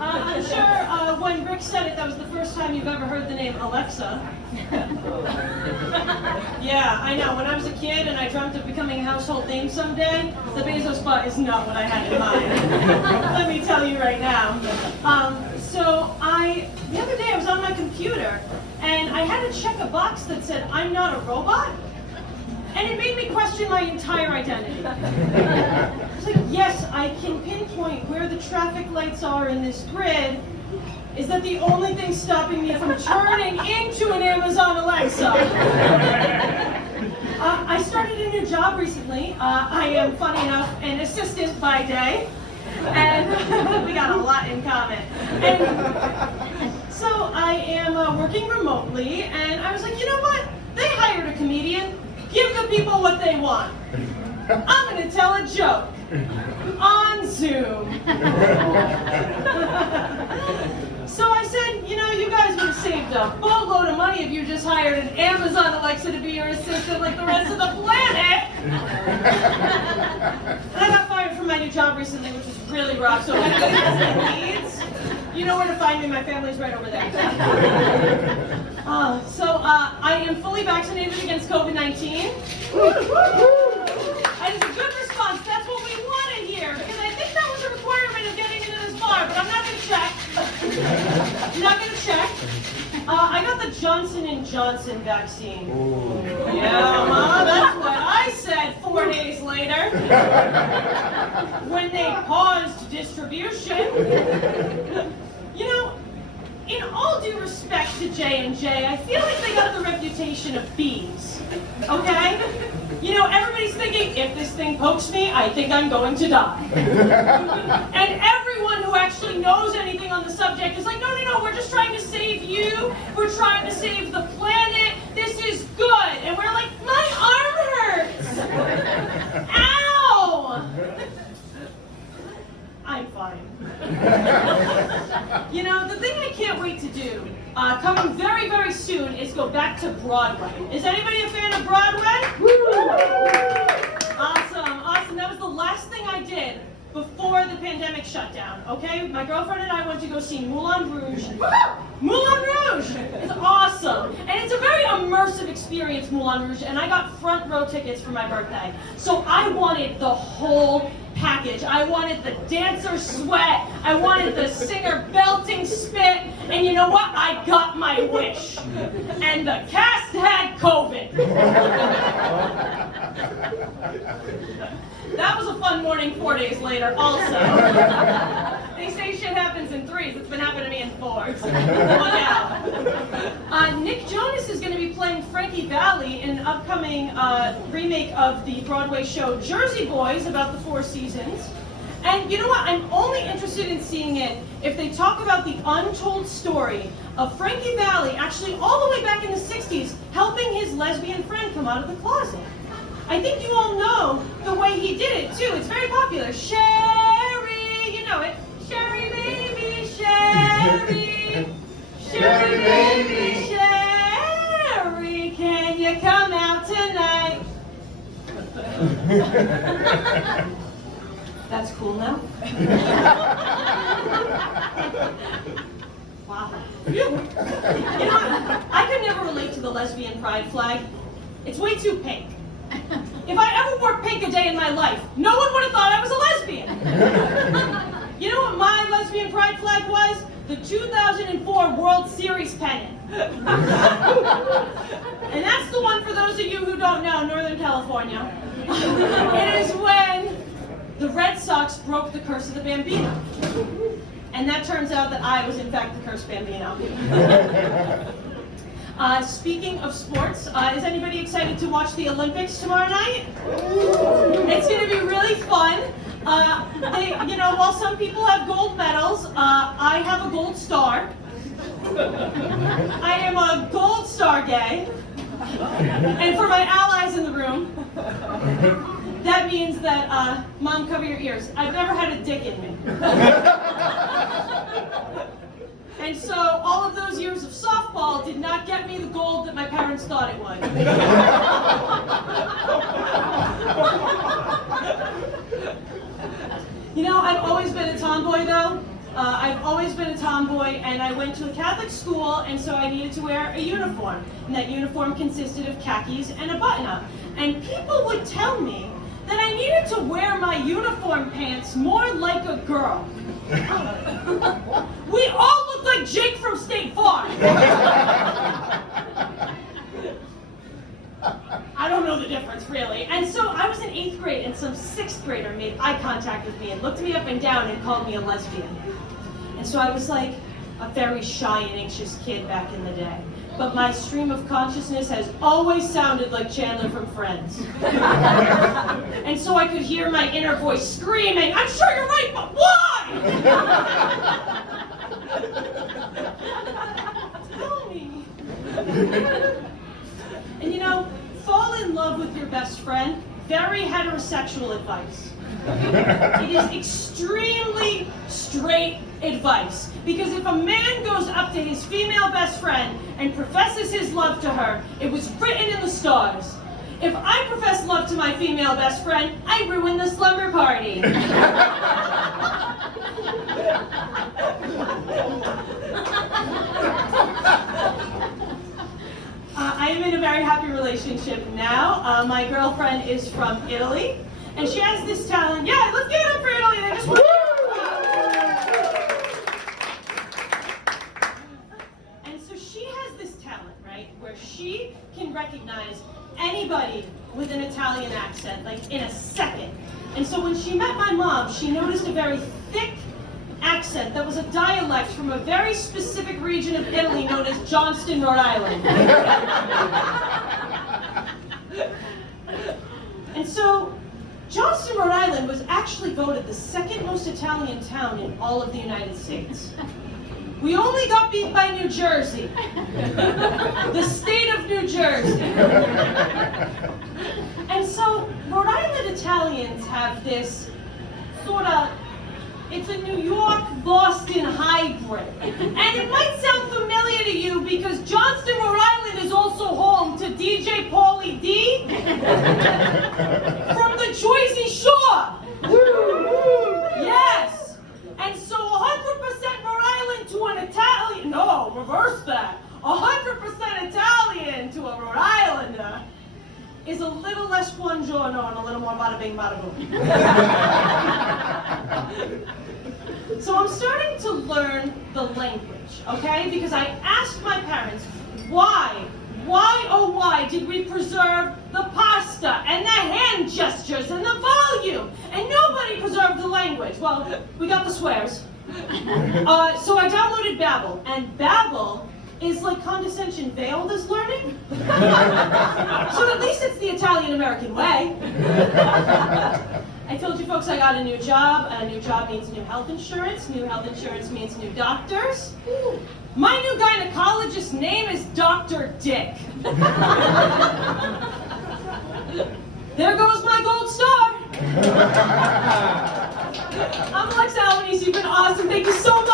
I'm sure when Rick said it, that was the first time you've ever heard the name Alexa. Yeah, I know. When I was a kid and I dreamt of becoming a household name someday, the Bezos butt is not what I had in mind. Let me tell you right now. The other day I was on my computer and I had to check a box that said, "I'm not a robot." And it made me question my entire identity. I was like, yes, I can pinpoint where the traffic lights are in this grid. Is that the only thing stopping me from turning into an Amazon Alexa? I started a new job recently. I am, funny enough, an assistant by day. And we got a lot in common. And so I am working remotely, and I was like, you know what? They hired a comedian. Give the people what they want. I'm going to tell a joke on Zoom. So I said, you know, you guys would have saved a boatload of money if you just hired an Amazon Alexa to be your assistant like the rest of the planet. And I got fired from my new job recently, which is really rough. So if anybody has any needs, you know where to find me. My family's right over there. I am fully vaccinated against COVID-19. And it's a good response. That's what we want to hear, because I think that was a requirement of getting into this bar, but I'm not going to check. I'm not going to check. I got the Johnson & Johnson vaccine. Ooh. Yeah, Ma, that's what I said 4 days later. When they paused distribution. You know, in all due respect to J&J, I feel like they got the reputation of thieves, okay? You know, everybody's thinking, if this thing pokes me, I think I'm going to die. And everyone who actually knows anything on the subject is like, no, we're just trying to save you. We're trying to save the planet. This is good. And we're like, my arm hurts. Ow! I'm fine. You know, the thing I can't wait to do, coming very, very soon, is go back to Broadway. Is anybody a fan of Broadway? Awesome. That was the last thing I did before the pandemic shut down, okay? My girlfriend and I went to go see Moulin Rouge. Moulin Rouge! It's awesome. And it's a very immersive experience, Moulin Rouge, and I got front row tickets for my birthday. So I wanted the whole package. I wanted the dancer sweat. I wanted the singer belting spit. And you know what? I got my wish. And the cast had COVID. That was a fun morning 4 days later also. They say shit happens in threes. It's been happening to me in fours. Look out. Nick Jonas is going to be playing Frankie Valli in an upcoming remake of the Broadway show Jersey Boys about the Four Seasons. And you know what? I'm only interested in seeing it if they talk about the untold story of Frankie Valli actually all the way back in the 60s helping his lesbian friend come out of the closet. I think you all know the way he did it, too. It's very popular. Sherry, you know it. Sherry, baby, Sherry. Sherry, baby, Sherry. Can you come out tonight? That's cool now. Wow. You know what? I could never relate to the lesbian pride flag. It's way too pink. If I ever wore pink a day in my life, no one would have thought I was a lesbian. You know what my lesbian pride flag was? The 2004 World Series pennant. And that's the one, for those of you who don't know, Northern California. It is when the Red Sox broke the curse of the Bambino. And that turns out that I was in fact the cursed Bambino. Speaking of sports, is anybody excited to watch the Olympics tomorrow night? It's going to be really fun. While some people have gold medals, I have a gold star. I am a gold star gay. And for my allies in the room, that means that, Mom, cover your ears. I've never had a dick in me. And so all of those years of softball did not get me the gold that my parents thought it would. You know, I've always been a tomboy though. I've always been a tomboy, and I went to a Catholic school, and so I needed to wear a uniform. And that uniform consisted of khakis and a button-up. And people would tell me that I needed to wear my uniform pants more like a girl. We all look like Jake from State Farm. I don't know the difference, really. And so I was in 8th grade, and some 6th grader made eye contact with me and looked me up and down and called me a lesbian. And so I was like a very shy and anxious kid back in the day. But my stream of consciousness has always sounded like Chandler from Friends. And so I could hear my inner voice screaming, "I'm sure you're right, but why?" Tell me. And you know, fall in love with your best friend, very heterosexual advice. It is extremely straight advice. Because if a man goes up to his female best friend and professes his love to her, it was written in the stars. If I profess love to my female best friend, I ruin the slumber party. I am in a very happy relationship now. My girlfriend is from Italy, and she has this talent. Yeah, let's give it up for Italy. They just won. And so she has this talent, right, where she can recognize anybody with an Italian accent, like in a second. And so when she met my mom, she noticed a very thick accent that was a dialect from a very specific region of Italy known as Johnston, Rhode Island. And so Johnston, Rhode Island was actually voted the second most Italian town in all of the United States. We only got beat by New Jersey, the state of New Jersey. And so Rhode Island Italians have this sort of, it's a New York-Boston hybrid. And it might sound familiar to you because Johnston, Rhode Island is also home to DJ Pauly D from the Jersey Shore. Yes. And so 100% Rhode Island to an Italian, no, reverse that. 100% Italian to a Rhode Islander is a little less buongiorno and a little more bada bing, bada boom. So I'm starting to learn the language, okay? Because I asked my parents, why, oh why did we preserve the pasta and the hand gestures and the volume? And nobody preserved the language. Well, we got the swears. So I downloaded Babbel, and Babbel is like condescension veiled as learning. So at least it's the Italian-American way. I told you folks I got a new job. A new job means new health insurance. New health insurance means new doctors. My new gynecologist's name is Dr. Dick. There goes my gold star. I'm Albanese. You've been awesome. Thank you so much.